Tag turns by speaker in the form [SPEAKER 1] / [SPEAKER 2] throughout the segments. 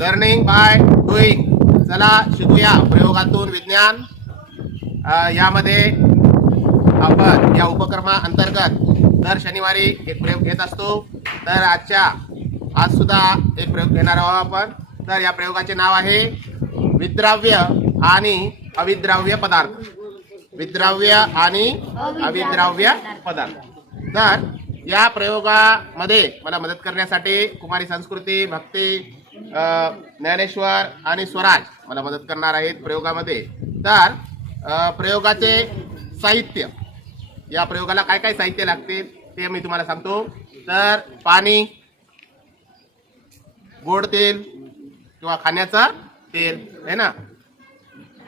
[SPEAKER 1] Learning by doing चला शिकूया प्रयोगातून विज्ञान. यामध्ये आपण या उपक्रमा अंतर्गत दर शनिवारी एक प्रयोग घेत असतो. तर आजच्या आज सुद्धा एक प्रयोग घेणार आहोत आपण. तर या प्रयोगाचे नाव आहे विद्राव्य आणि अविद्राव्य पदार्थ. विद्राव्य आणि अविद्राव्य पदार्थ. तर या प्रयोगामध्ये मला मदत करण्यासाठी कुमारी संस्कृती भक्ती ज्ञानेश्वर आणि स्वराज मला मदत करणार आहेत प्रयोगामध्ये. तर प्रयोगाचे साहित्य. या प्रयोगाला काय काय साहित्य लागते ते मी तुम्हाला सांगतो. तर पाणी गोड तेल किंवा खाण्याचं तेल आहे ना?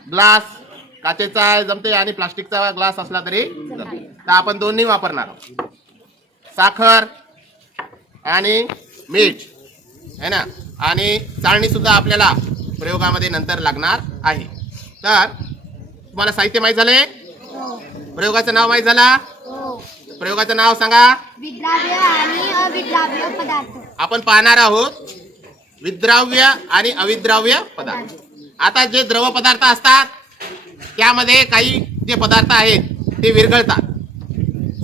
[SPEAKER 1] ग्लास काचेचा जमते आणि प्लास्टिकचा ग्लास असला तरी तर आपण दोन्ही वापरणार आहोत. साखर आणि मीठ. है ना? आणि चाळणी सुद्धा आपल्याला प्रयोगामध्ये नंतर लागणार आहे. तर तुम्हाला साहित्य माहीत झाले प्रयोगाचं नाव माहीत झाला? प्रयोगाचं नाव सांगा.
[SPEAKER 2] विद्राव्य आणि अविद्राव्य पदार्थ.
[SPEAKER 1] आपण पाहणार आहोत विद्राव्य आणि अविद्राव्य पदार्थ. आता जे द्रव पदार्थ असतात त्यामध्ये काही जे पदार्थ आहेत ते विरघळतात.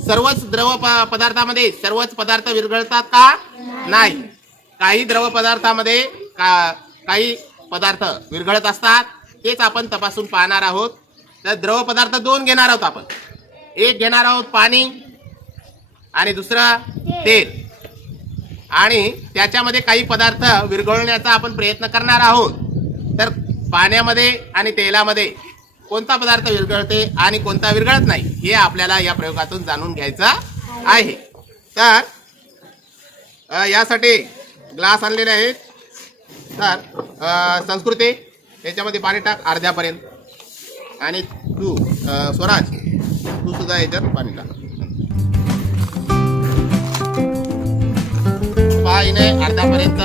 [SPEAKER 1] सर्वच द्रव प- पदार्थामध्ये सर्वच पदार्थ विरघळतात का? नाही. काही द्रव पदार्थामध्ये का काही पदार्थ विरघळत असतात तेच आपण तपासून पाहणार आहोत. तर द्रव पदार्थ दोन घेणार आहोत आपण. एक घेणार आहोत पाणी आणि दुसरं तेल. आणि त्याच्यामध्ये काही पदार्थ विरघळण्याचा आपण प्रयत्न करणार आहोत. तर पाण्यामध्ये आणि तेलामध्ये कोणता पदार्थ विरघळते आणि कोणता विरघळत नाही हे आपल्याला या प्रयोगातून जाणून घ्यायचं आहे. तर यासाठी ग्लास आणलेले आहेत. तर संस्कृती याच्यामध्ये पाणी टाक अर्ध्यापर्यंत. आणि तू स्वराज तू सुद्धा याच्यात पाणी टाक. पाहिने अर्ध्यापर्यंत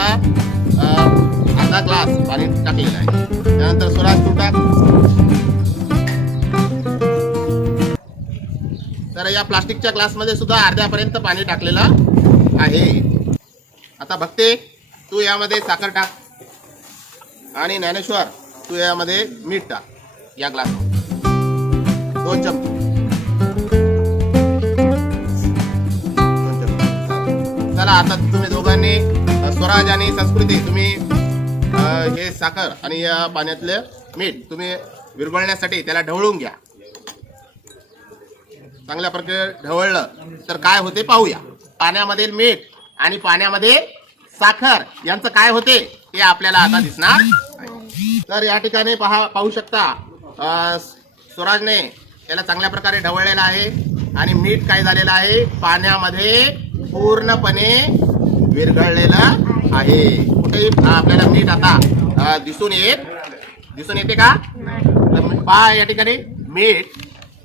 [SPEAKER 1] अर्धा ग्लास पाणी टाकलेलं आहे. त्यानंतर स्वराज तू टाक. तर या प्लास्टिकच्या ग्लासमध्ये सुद्धा अर्ध्यापर्यंत पाणी टाकलेलं आहे. आता बघते तू यामध्ये साखर टाक. आणि ज्ञानेश्वर तू यामध्ये मीठ टाक. या ग्लास दोन चमचे. चला आता तुम्ही दोघांनी स्वराज आणि संस्कृती तुम्ही हे साखर आणि या पाण्यातले मीठ तुम्ही विरघळण्यासाठी त्याला ढवळून घ्या. चांगल्या प्रकारे ढवळलं तर काय होते पाहूया. पाण्यामध्ये मीठ आणि पाण्यामध्ये साखर यांचं काय होते ते आपल्याला आता दिसणार. तर या ठिकाणी पहा पाहू शकता स्वराजने त्याला चांगल्या प्रकारे ढवळलेलं आहे आणि मीठ काय झालेलं आहे? पाण्यामध्ये पूर्णपणे विरघळलेलं आहे. कुठेही आपल्याला मीठ आता दिसून येत दिसून येते का? तर पहा या ठिकाणी मीठ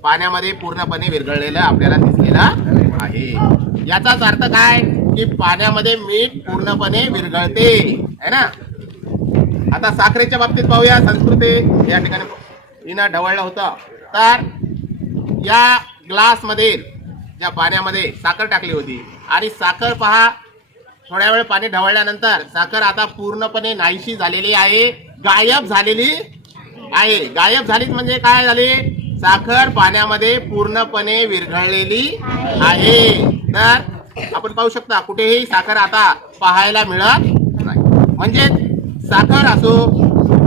[SPEAKER 1] पाण्यामध्ये पूर्णपणे विरघळलेलं आपल्याला दिसलेलं आहे. याचाच अर्थ काय? की पाण्यामध्ये मीठ पूर्णपणे विरघळते. है ना? आता साखरेच्या बाबतीत पाहूया. संस्कृती या ठिकाणी हिनं ढवळलं होतं. तर या ग्लासमध्ये ज्या पाण्यामध्ये साखर टाकली होती आणि साखर पहा थोड्या वेळ पाणी ढवळल्यानंतर साखर आता पूर्णपणे नाहीशी झालेली आहे. गायब झालेली आहे. गायब झालीच म्हणजे काय झाली? साखर पाण्यामध्ये पूर्णपणे विरघळलेली आहे. तर आपण पाहू शकता कुठेही साखर आता पाहायला मिळत नाही. म्हणजे साखर असो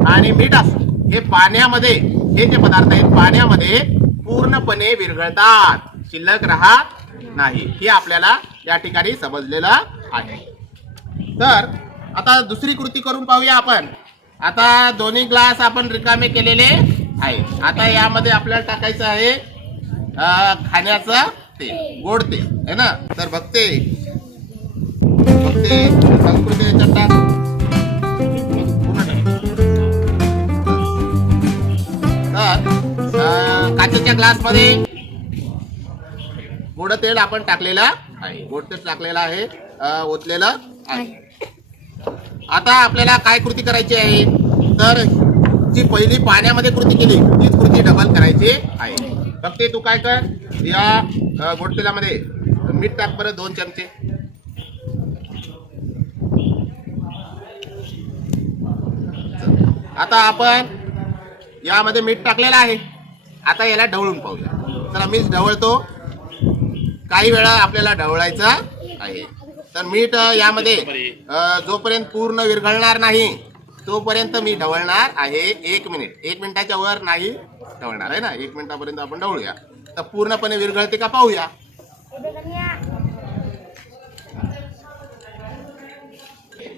[SPEAKER 1] आणि मीठ असो हे पाण्यामध्ये हे जे पदार्थ आहेत पाण्यामध्ये पूर्णपणे विरघळतात. शिल्लक राहत नाही. हे आपल्याला या ठिकाणी समजलेलं आहे. तर आता दुसरी कृती करून पाहूया आपण. आता दोन्ही ग्लास आपण रिकामे केलेले आहे आता यामध्ये आपल्याला टाकायचं आहे खाण्याचं तेल गोड तेल है ना? तर बघते बघते संस्कृती याच्यात टाक तर काचेच्या ग्लासमध्ये गोड तेल आपण टाकलेलं आहे. गोड तेल टाकलेलं आहे. ओतलेलं आहे. आता आपल्याला काय कृती करायची आहे? तर जी पहिली पाण्यामध्ये कृती केली तीच कृती डबल करायची आहे. फक्त तू काय कर? या गोड तेलामध्ये. मीठ टाक परत दोन चमचे. आता आपण यामध्ये मीठ टाकलेलं आहे. आता याला ढवळून पाहूया. तर मीच ढवळतो. काही वेळा आपल्याला ढवळायचं आहे. तर मीठ यामध्ये जोपर्यंत पूर्ण विरघळणार नाही तोपर्यंत मी ढवळणार आहे. एक मिनिट. एक मिनिटाच्या वर नाही ढवळणार आहे ना? एक मिनिटापर्यंत आपण ढवळूया. तर पूर्णपणे विरघळते का पाहूया.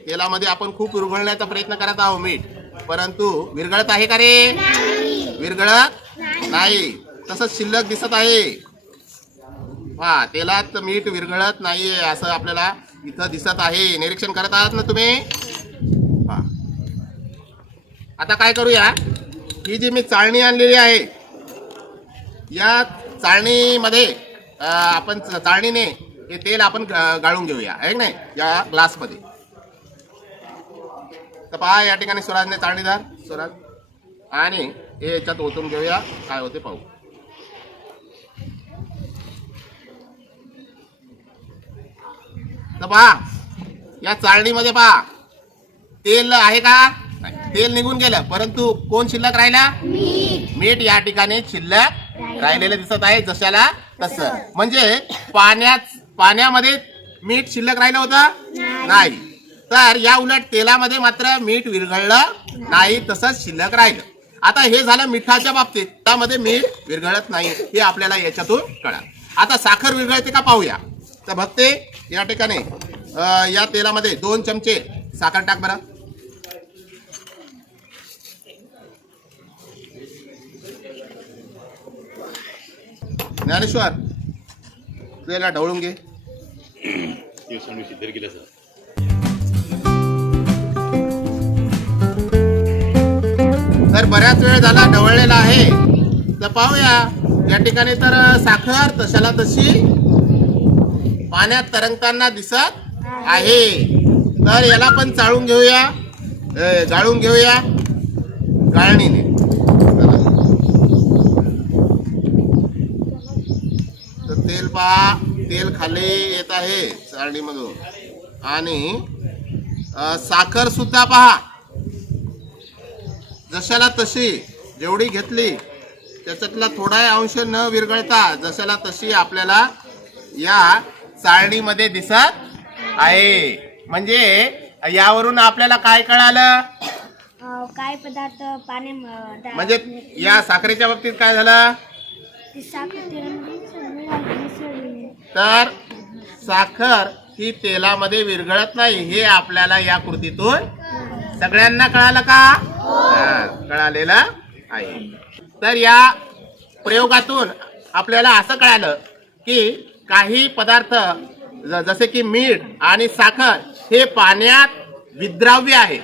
[SPEAKER 1] तेलामध्ये आपण खूप विरघळण्याचा प्रयत्न करत आहोत मीठ. परंतु विरघळत आहे का रे? विरघळत नाही. तसंच शिल्लक दिसत आहे. हा तेलात मीठ विरघळत नाहीये असं आपल्याला इथं दिसत आहे. निरीक्षण करत आहात ना तुम्ही? हा आता काय करूया? ही जी मी चाळणी आणलेली आहे या चाळणीमध्ये आपण चाळणीने हे तेल आपण गाळून घेऊया आहे नाही? या ग्लासमध्ये. तर पहा या ठिकाणी स्वराजने चाळणीदार स्वराज. आणि हे याच्यात ओतून घेऊया काय होते पाहू. तर पहा या चाळणीमध्ये पहा तेल आहे का. तेल निघून गेलं परंतु कोण शिल्लक राहिला? मीठ या ठिकाणी शिल्लक राहिलेलं दिसत आहे जशाला तसं. म्हणजे पाण्यात पाण्यामध्ये मीठ शिल्लक राहिलं होतं? नाही. तर या उलट तेलामध्ये मात्र मीठ विरघळलं नाही तसंच शिल्लक राहिलं. आता हे झालं मिठाच्या बाबतीत. त्यामध्ये मीठ विरघळत नाही हे आपल्याला याच्यातून कळाल. आता साखर विरघळते का पाहूया. तर भक्ते या ठिकाणी या तेलामध्ये दोन चमचे साखर टाक बरं. ज्ञानेश्वर तू याला ढवळून घे.
[SPEAKER 3] केलं सर.
[SPEAKER 1] तर बऱ्याच वेळ झाला ढवळलेला आहे. तर पाहूया. या ठिकाणी तर साखर तशाला तशी पाण्यात तरंगताना दिसत आहे. तर याला पण चाळून घेऊया. ए, गाळून घेऊया. गाळणीने चला. तर तेल पहा तेल खाली येत आहे चाळणीमधून. आणि साखर सुद्धा पहा. जशाला तशी जेवढी घेतली त्याच्यातला थोडा अंश न विरघळता जशाला तशी आपल्याला या चाळणीमध्ये दिसत आहे. म्हणजे यावरून आपल्याला काय कळालं?
[SPEAKER 2] काय पदार्थ पाणी
[SPEAKER 1] म्हणजे या साखरेच्या बाबतीत काय झालं? तर साखर ही तेलामध्ये विरघळत नाही हे आपल्याला या कृतीतून सगळ्यांना कळालं का? कळालेलं आहे. तर या प्रयोगातून आपल्याला असं कळालं की काही पदार्थ ज- जसे की मीठ आणि साखर हे पाण्यात विद्राव्य आहे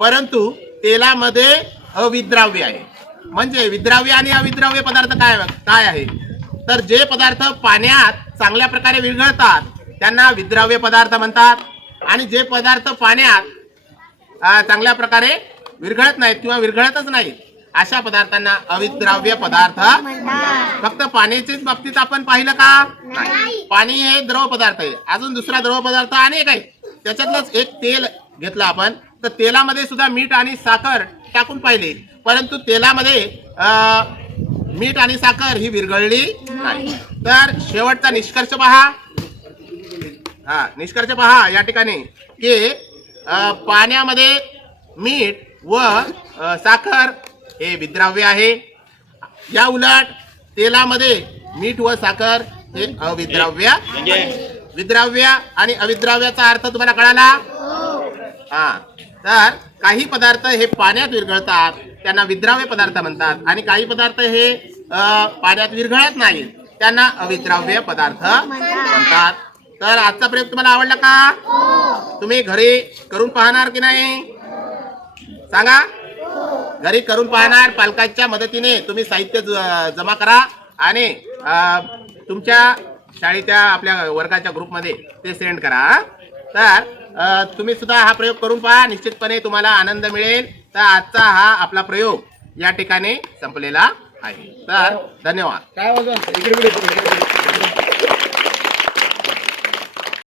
[SPEAKER 1] परंतु तेलामध्ये अविद्राव्य आहे. म्हणजे विद्राव्य आणि अविद्राव्य पदार्थ काय काय आहे? तर जे पदार्थ पाण्यात चांगल्या प्रकारे विरघळतात त्यांना विद्राव्य पदार्थ म्हणतात. आणि जे पदार्थ पाण्यात चांगल्या प्रकारे विरघळत नाहीत किंवा विरघळतच नाहीत अशा पदार्थांना अविद्राव्य पदार्थ फक्त पाण्याच्याच बाबतीत आपण पाहिलं का? पाणी हे द्रव पदार्थ आहे. अजून दुसरा द्रव पदार्थ अनेक आहे त्याच्यातलंच एक तेल घेतलं आपण. तर तेलामध्ये सुद्धा मीठ आणि साखर टाकून पाहिले. परंतु तेलामध्ये अं, मीठ आणि साखर ही विरघळली नाही. तर शेवटचा निष्कर्ष पहा. हा निष्कर्ष पहा या ठिकाणी की पाण्यामध्ये मीठ व साखर हे विद्राव्य आहे. या उलट तेलामध्ये मीठ व साखर हे अविद्राव्य विद्राव्य आणि अविद्राव्याचा अर्थ तुम्हाला कळाला? हा. तर काही पदार्थ हे पाण्यात विरघळतात त्यांना विद्राव्य पदार्थ म्हणतात. आणि काही पदार्थ हे पाण्यात विरघळत नाहीत त्यांना अविद्राव्य पदार्थ म्हणतात. तर आजचा प्रयोग तुम्हाला आवडला का? तुम्ही घरी करून पाहणार की नाही? सांगा. घरी करून पाहणार पालकांच्या मदतीने तुम्ही साहित्य जमा करा आणि तुमच्या शाळेच्या आपल्या वर्गाच्या ग्रुपमध्ये ते सेंड करा हा? तर तुम्ही सुद्धा हा प्रयोग करून पहा. निश्चितपणे तुम्हाला आनंद मिळेल. तर आजचा हा आपला प्रयोग या ठिकाणी संपलेला आहे. तर धन्यवाद.
[SPEAKER 3] काय